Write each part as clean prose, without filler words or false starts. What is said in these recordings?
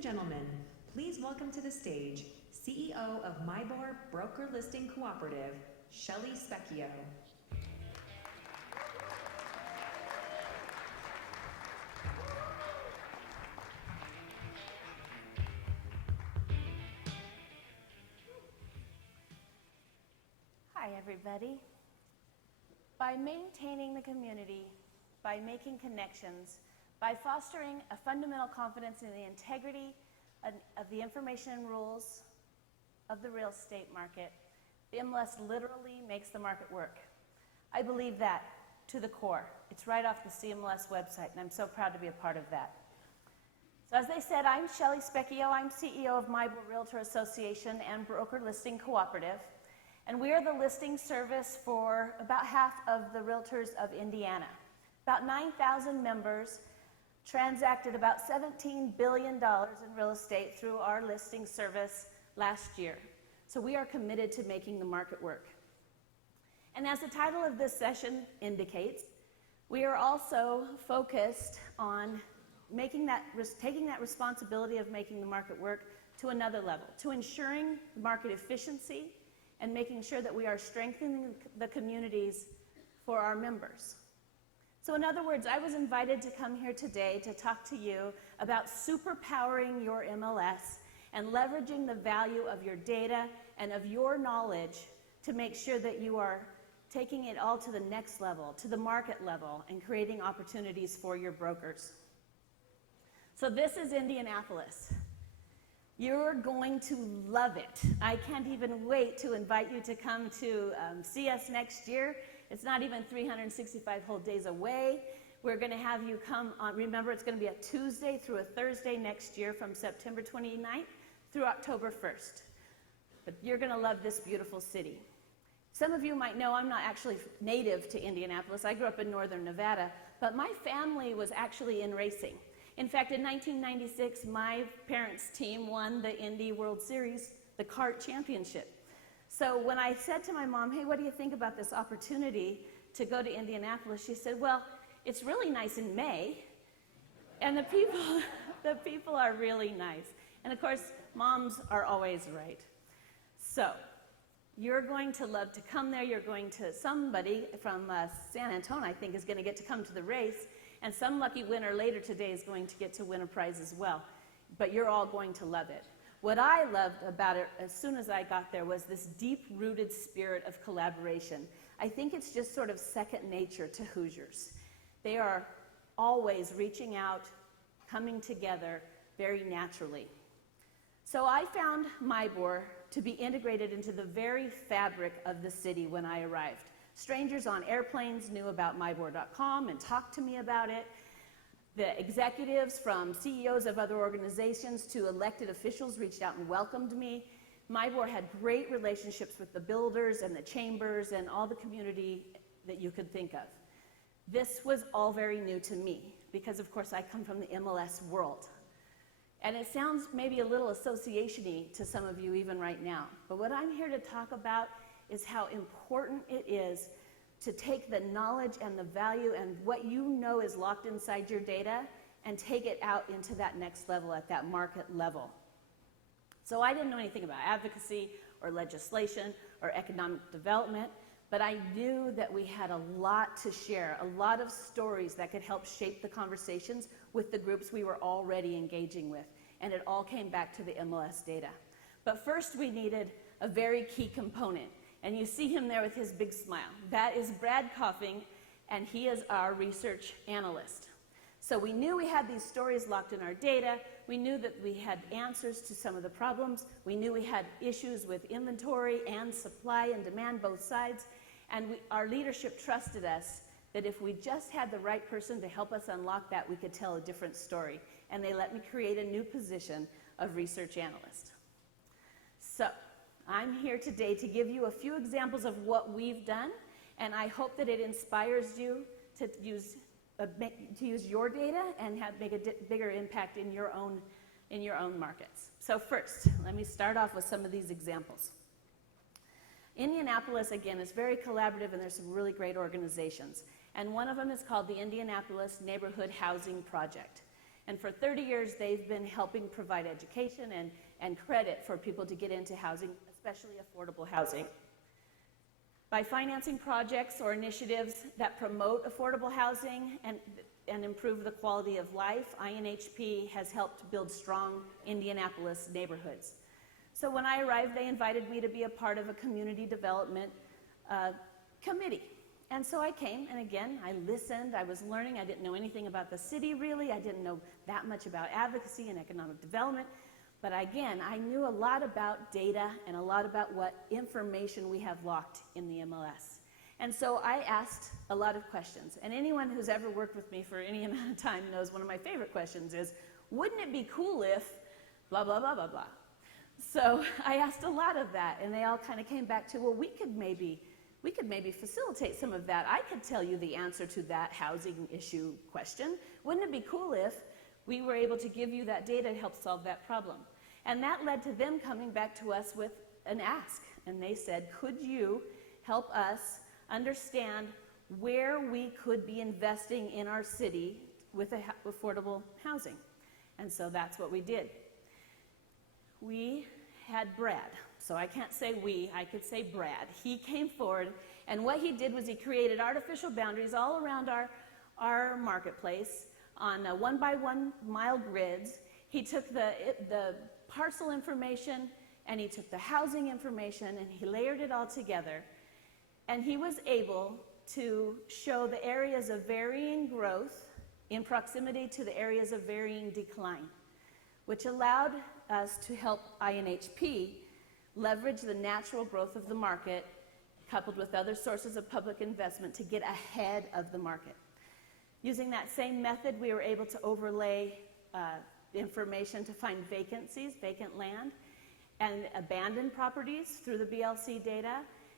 and gentlemen, please welcome to the stage CEO of MyBor Broker Listing Cooperative, Shelley Specchio. Hi, everybody. By maintaining the community, by making connections, by fostering a fundamental confidence in the integrity of the information and rules of the real estate market, the MLS literally makes the market work. I believe that to the core. It's right off the CMLS website, and I'm so proud to be a part of that. So as they said, I'm Shelley Specchio. I'm CEO of MyBor Realtor Association and Broker Listing Cooperative. And we are the listing service for about half of the realtors of Indiana. About 9,000 members transacted about $17 billion in real estate through our listing service last year. So we are committed to making the market work. And as the title of this session indicates, we are also focused on taking that responsibility of making the market work to another level, to ensuring market efficiency and making sure that we are strengthening the communities for our members. So in other words, I was invited to come here today to talk to you about superpowering your MLS and leveraging the value of your data and of your knowledge to make sure that you are taking it all to the next level, to the market level, and creating opportunities for your brokers. So this is Indianapolis. You're going to love it. I can't even wait to invite you to come to see us next year. It's not even 365 whole days away. We're going to have you come on. Remember, it's going to be a Tuesday through a Thursday next year from September 29th through October 1st. But you're going to love this beautiful city. Some of you might know I'm not actually native to Indianapolis. I grew up in northern Nevada, but my family was actually in racing. In fact, in 1996, my parents' team won the Indy World Series, the kart championship. So when I said to my mom, hey, what do you think about this opportunity to go to Indianapolis? She said, well, it's really nice in May, and the people are really nice. And of course, moms are always right. So you're going to love to come there. You're going to, somebody from San Antonio, I think, is going to get to come to the race. And some lucky winner later today is going to get to win a prize as well. But you're all going to love it. What I loved about it as soon as I got there was this deep-rooted spirit of collaboration. I think it's just sort of second nature to Hoosiers. They are always reaching out, coming together very naturally. So I found MyBor to be integrated into the very fabric of the city when I arrived. Strangers on airplanes knew about MyBor.com and talked to me about it. The executives from CEOs of other organizations to elected officials reached out and welcomed me. MyBor had great relationships with the builders and the chambers and all the community that you could think of. This was all very new to me because, of course, I come from the MLS world. And it sounds maybe a little association-y to some of you even right now. But what I'm here to talk about is how important it is to take the knowledge and the value and what you know is locked inside your data and take it out into that next level at that market level. So I didn't know anything about advocacy or legislation or economic development, but I knew that we had a lot to share, a lot of stories that could help shape the conversations with the groups we were already engaging with. And it all came back to the MLS data. But first we needed a very key component. And you see him there with his big smile. That is Brad Coffing, and he is our research analyst. So we knew we had these stories locked in our data. We knew that we had answers to some of the problems. We knew we had issues with inventory and supply and demand, both sides. And our leadership trusted us that if we just had the right person to help us unlock that, we could tell a different story. And they let me create a new position of research analyst. So I'm here today to give you a few examples of what we've done, and I hope that it inspires you to use your data and make a bigger impact in your own markets. So first, let me start off with some of these examples. Indianapolis, again, is very collaborative, and there's some really great organizations. And one of them is called the Indianapolis Neighborhood Housing Project. And for 30 years, they've been helping provide education and credit for people to get into housing, especially affordable housing. By financing projects or initiatives that promote affordable housing and improve the quality of life, INHP has helped build strong Indianapolis neighborhoods. So when I arrived, they invited me to be a part of a community development committee. And so I came, and again, I listened, I was learning. I didn't know anything about the city, really. I didn't know that much about advocacy and economic development. But again, I knew a lot about data and a lot about what information we have locked in the MLS. And so I asked a lot of questions. And anyone who's ever worked with me for any amount of time knows one of my favorite questions is, wouldn't it be cool if blah, blah, blah, blah, blah. So I asked a lot of that, and they all kind of came back to, well, we could maybe facilitate some of that. I could tell you the answer to that housing issue question. Wouldn't it be cool if we were able to give you that data to help solve that problem? And that led to them coming back to us with an ask. And they said, could you help us understand where we could be investing in our city with affordable housing? And so that's what we did. We had Brad. So I can't say we, I could say Brad. He came forward, and what he did was he created artificial boundaries all around our marketplace on 1-by-1 mile grids. He took the parcel information, and he took the housing information, and he layered it all together. And he was able to show the areas of varying growth in proximity to the areas of varying decline, which allowed us to help INHP leverage the natural growth of the market coupled with other sources of public investment to get ahead of the market. Using that same method, we were able to overlay information to find vacancies, vacant land, and abandoned properties through the BLC data,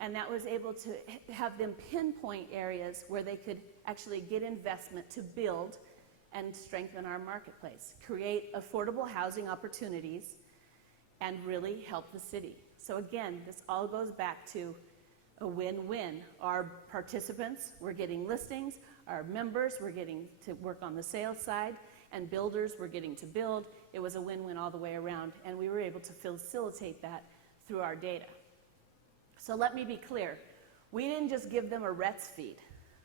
and that was able to have them pinpoint areas where they could actually get investment to build and strengthen our marketplace, create affordable housing opportunities, and really help the city. So again, this all goes back to a win-win. Our participants were getting listings, our members were getting to work on the sales side, and builders were getting to build. It was a win-win all the way around, and we were able to facilitate that through our data. So let me be clear. We didn't just give them a RETS feed.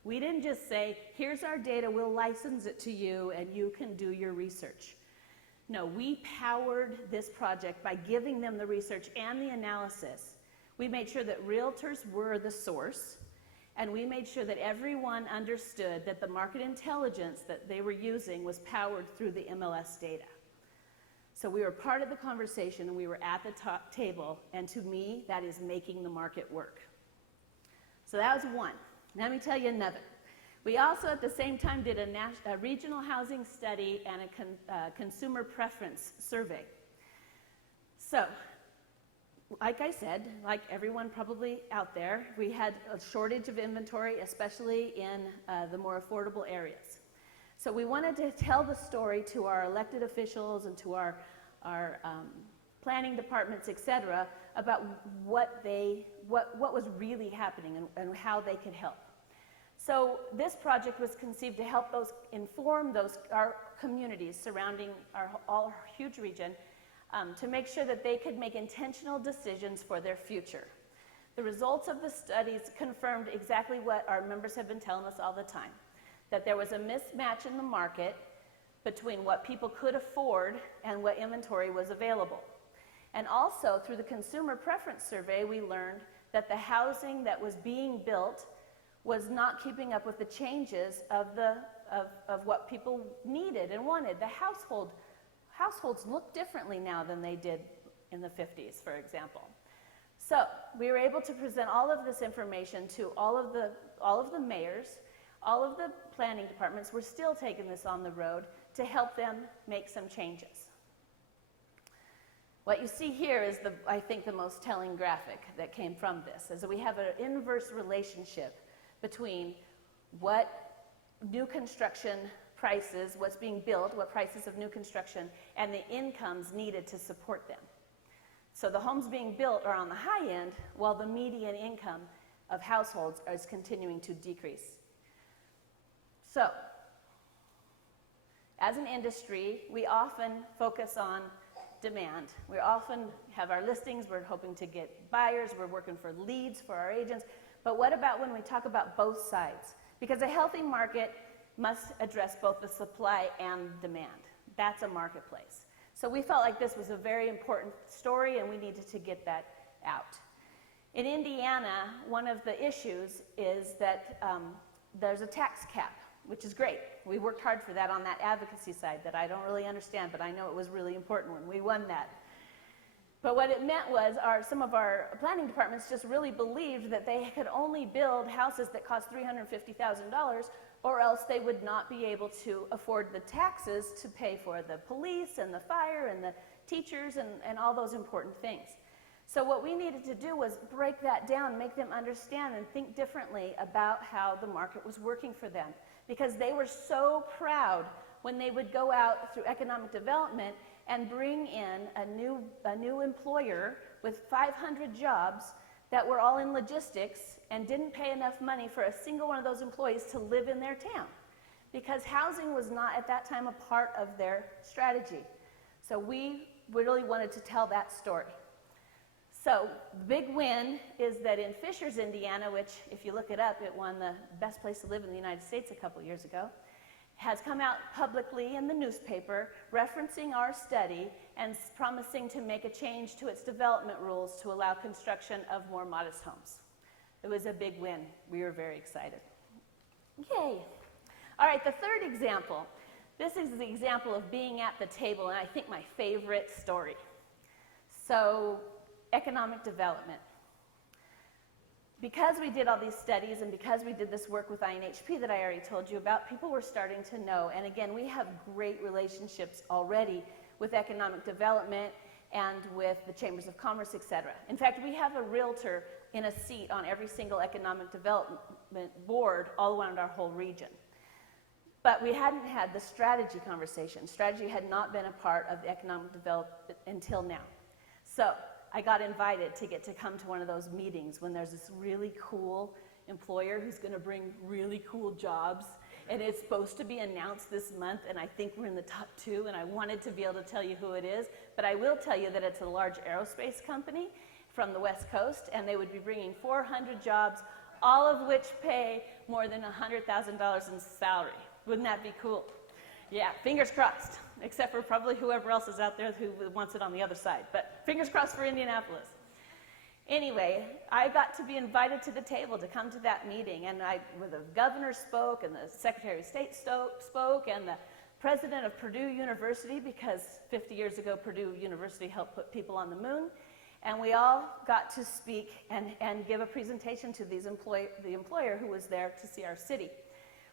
We didn't just say, here's our data, we'll license it to you, and you can do your research. No, we powered this project by giving them the research and the analysis. We made sure that realtors were the source, and we made sure that everyone understood that the market intelligence that they were using was powered through the MLS data. So we were part of the conversation, and we were at the top table, and to me, that is making the market work. So that was one. Let me tell you another. We also, at the same time, did a regional housing study and a consumer preference survey. So, like I said, like everyone probably out there, we had a shortage of inventory, especially in the more affordable areas. So we wanted to tell the story to our elected officials and to our planning departments, et cetera, about what was really happening and how they could help. So this project was conceived to help inform our communities surrounding our huge region to make sure that they could make intentional decisions for their future. The results of the studies confirmed exactly what our members have been telling us all the time, that there was a mismatch in the market between what people could afford and what inventory was available. And also, through the consumer preference survey, we learned that the housing that was being built was not keeping up with the changes of what people needed and wanted. The households look differently now than they did in the 50s, for example. So we were able to present all of this information to all of the mayors, all of the planning departments. We're still taking this on the road to help them make some changes. What you see here is, I think, the most telling graphic that came from this, is that we have an inverse relationship between what new construction prices, what's being built, what prices of new construction, and the incomes needed to support them. So the homes being built are on the high end, while the median income of households is continuing to decrease. So, As an industry, we often focus on demand. We often have our listings, we're hoping to get buyers, we're working for leads for our agents. But what about when we talk about both sides? Because a healthy market must address both the supply and demand. That's a marketplace. So we felt like this was a very important story and we needed to get that out. In Indiana, one of the issues is that there's a tax cap, which is great. We worked hard for that on that advocacy side that I don't really understand, but I know it was really important when we won that. But what it meant was some of our planning departments just really believed that they could only build houses that cost $350,000 or else they would not be able to afford the taxes to pay for the police and the fire and the teachers and all those important things. So what we needed to do was break that down, make them understand and think differently about how the market was working for them. Because they were so proud when they would go out through economic development and bring in a new employer with 500 jobs that were all in logistics and didn't pay enough money for a single one of those employees to live in their town. Because housing was not at that time a part of their strategy. So we really wanted to tell that story. So the big win is that in Fishers, Indiana, which if you look it up, it won the best place to live in the United States a couple years ago, has come out publicly in the newspaper referencing our study and promising to make a change to its development rules to allow construction of more modest homes. It was a big win. We were very excited. Yay. All right, the third example. This is the example of being at the table, and I think my favorite story. So, economic development. Because we did all these studies and because we did this work with INHP that I already told you about, people were starting to know. And again, we have great relationships already with economic development and with the chambers of commerce, etc. In fact, we have a realtor in a seat on every single economic development board all around our whole region. But we hadn't had the strategy conversation. Strategy had not been a part of the economic development until now. So I got invited to get to come to one of those meetings when there's this really cool employer who's going to bring really cool jobs. And it's supposed to be announced this month, and I think we're in the top 2, and I wanted to be able to tell you who it is. But I will tell you that it's a large aerospace company from the West Coast, and they would be bringing 400 jobs, all of which pay more than $100,000 in salary. Wouldn't that be cool? Yeah, fingers crossed, except for probably whoever else is out there who wants it on the other side. But fingers crossed for Indianapolis. Anyway, I got to be invited to the table to come to that meeting, and the governor spoke, and the Secretary of State spoke, and the president of Purdue University, because 50 years ago Purdue University helped put people on the moon, and we all got to speak and give a presentation to the employer who was there to see our city.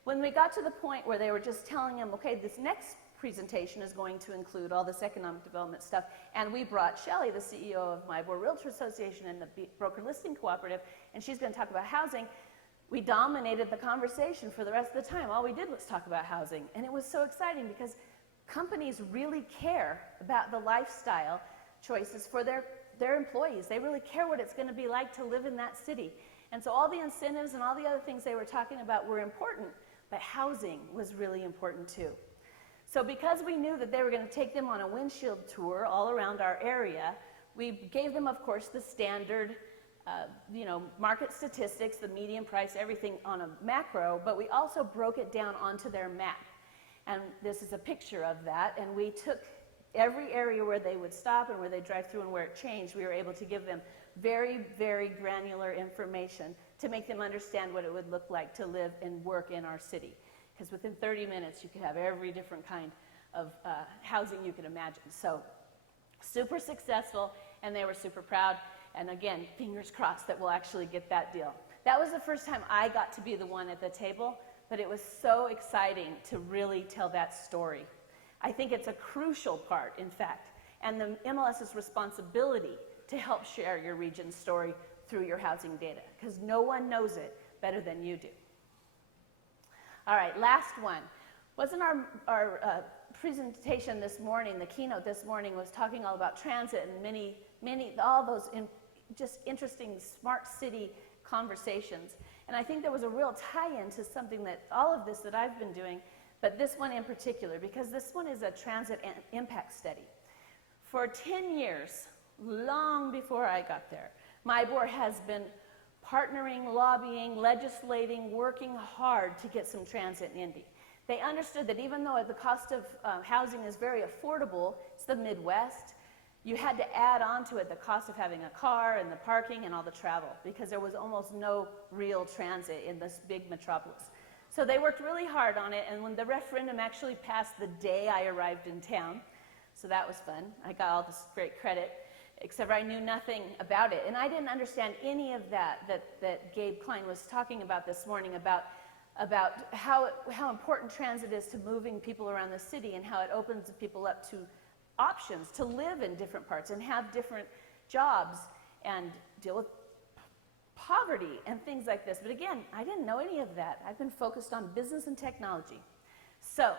When we got to the point where they were just telling him, okay, this next presentation is going to include all this economic development stuff, and we brought Shelley, the CEO of Mybor Realtor Association and the Broker Listing Cooperative, and she's going to talk about housing. We dominated the conversation for the rest of the time. All we did was talk about housing, and it was so exciting because companies really care about the lifestyle choices for their employees. They really care what it's going to be like to live in that city. And so all the incentives and all the other things they were talking about were important, but housing was really important too. So because we knew that they were going to take them on a windshield tour all around our area, we gave them, of course, the standard, market statistics, the median price, everything on a macro, but we also broke it down onto their map. And this is a picture of that, and we took every area where they would stop and where they drive through and where it changed. We were able to give them very, very granular information to make them understand what it would look like to live and work in our city. Because within 30 minutes, you could have every different kind of housing you could imagine. So super successful, and they were super proud. And again, fingers crossed that we'll actually get that deal. That was the first time I got to be the one at the table, but it was so exciting to really tell that story. I think it's a crucial part, in fact, and the MLS's responsibility to help share your region's story through your housing data, because no one knows it better than you do. All right, last one. Wasn't our presentation this morning, the keynote this morning, was talking all about transit and all those just interesting smart city conversations. And I think there was a real tie-in to something that all of this that I've been doing but this one in particular, because this one is a transit impact study. For 10 years, long before I got there, MIBOR has been partnering, lobbying, legislating, working hard to get some transit in Indy. They understood that even though the cost of housing is very affordable, it's the Midwest, you had to add on to it the cost of having a car and the parking and all the travel, because there was almost no real transit in this big metropolis. So they worked really hard on it, and when the referendum actually passed the day I arrived in town, so that was fun. I got all this great credit, except I knew nothing about it. And I didn't understand any of that Gabe Klein was talking about this morning, about how important transit is to moving people around the city, and how it opens people up to options to live in different parts and have different jobs and deal with poverty and things like this. But again, I didn't know any of that. I've been focused on business and technology. So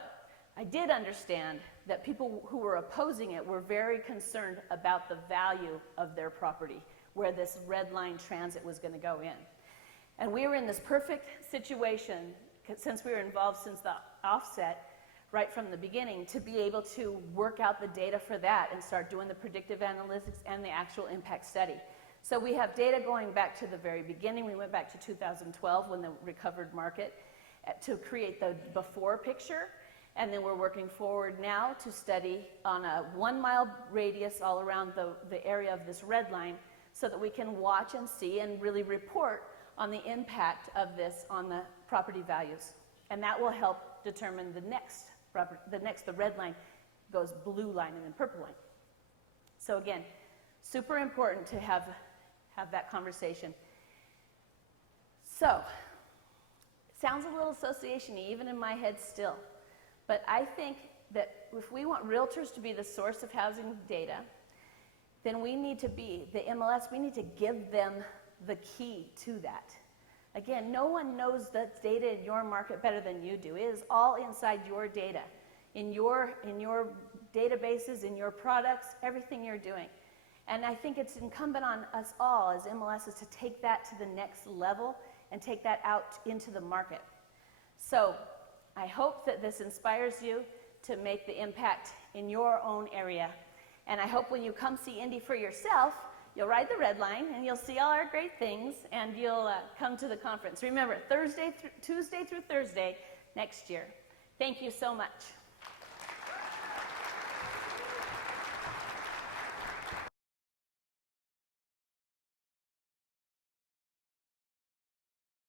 I did understand that people who were opposing it were very concerned about the value of their property, where this red line transit was going to go in. And we were in this perfect situation, since we were involved since the offset, right from the beginning, to be able to work out the data for that and start doing the predictive analytics and the actual impact study. So we have data going back to the very beginning. We went back to 2012 when the recovered market to create the before picture. And then we're working forward now to study on a 1 mile radius all around the area of this red line, so that we can watch and see and really report on the impact of this on the property values. And that will help determine the red line goes blue line and then purple line. So again, super important to have that conversation. So, sounds a little association-y, even in my head still. But I think that if we want realtors to be the source of housing data, then we need to be, the MLS, we need to give them the key to that. Again, no one knows the data in your market better than you do. It is all inside your data, in your databases, in your products, everything you're doing. And I think it's incumbent on us all as MLSs to take that to the next level and take that out into the market. So I hope that this inspires you to make the impact in your own area. And I hope when you come see Indy for yourself, you'll ride the red line and you'll see all our great things, and you'll come to the conference. Remember, Tuesday through Thursday next year. Thank you so much.